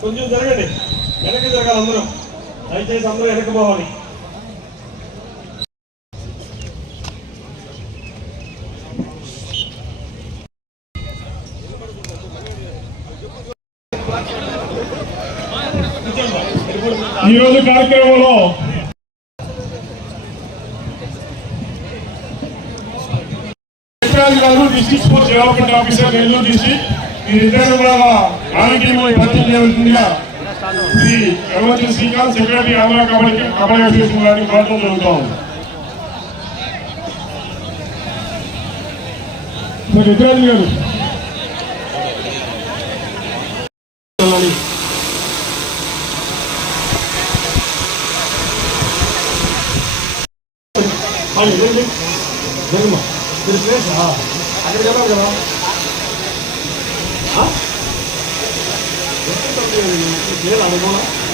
కొంచెం జరగండి. వెనక్కి జరగాలి అందరూ. దయచేసి అందరూ వెనకపోవాలి ఈరోజు కార్యక్రమంలో Vikrant garu district sports development officer Nellore district మీరిద్దరు కూడా ఆరోగ్యం పరిచయం చేయవలసిందిగా Shri emergency secretary kabaddi kabaddi association ఉంది. విక్రాంత్ గారు. మీరు ప్లేస్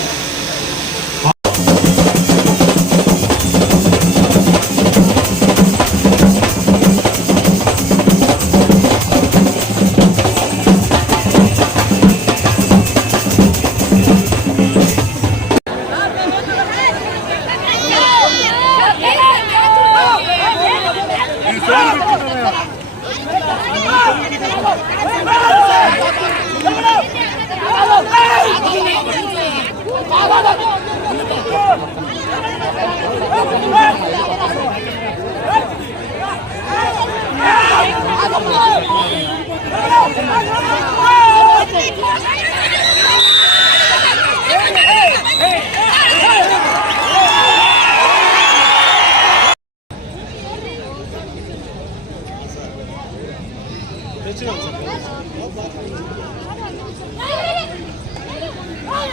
ఆ, అక్కడ వెళ్ళాలి కదా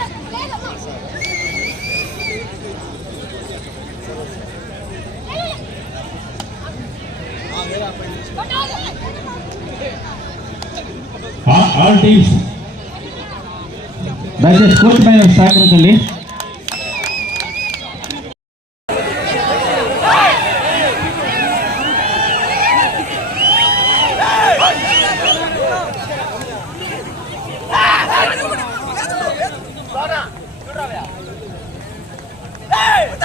ఆ? లేదు అనుకోనా ఆల్ టీమ్స్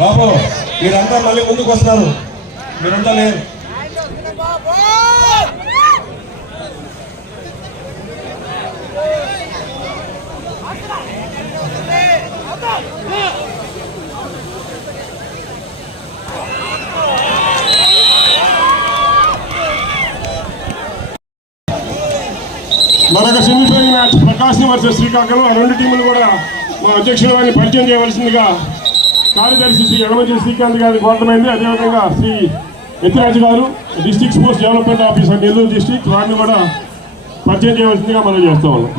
బాబు మీరంతా మళ్ళీ ముందుకు వస్తారు మీరంతా లేరు. మరొక semifinal match Prakasam versus Srikakulam. ఆ రెండు టీములు కూడా మా అధ్యక్షుల వారిని పరిచయం చేయవలసిందిగా కార్యదర్శి శ్రీ యనమతి శ్రీకాంత్ గారికి కోరటమైంది. అదేవిధంగా శ్రీ ఎత్తిరాజు గారు district sports development officer Nellore district వారిని కూడా పరిచయం చేయవలసిందిగా మనం చేస్తా ఉన్నాం.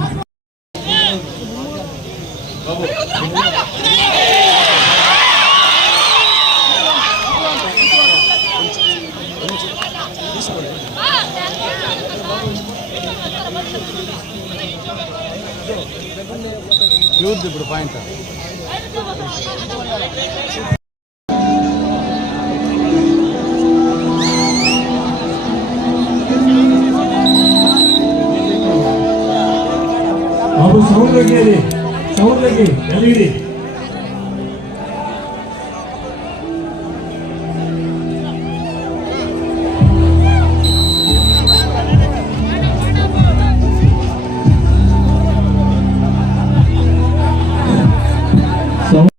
ಇವ್ರದ್ದು ಬಿಡು ಪಾಯಿಂಟ್ ಅವರು ಸೌಂಡ್ ಲಗಿ ಎಲ್ಲಿರಿ?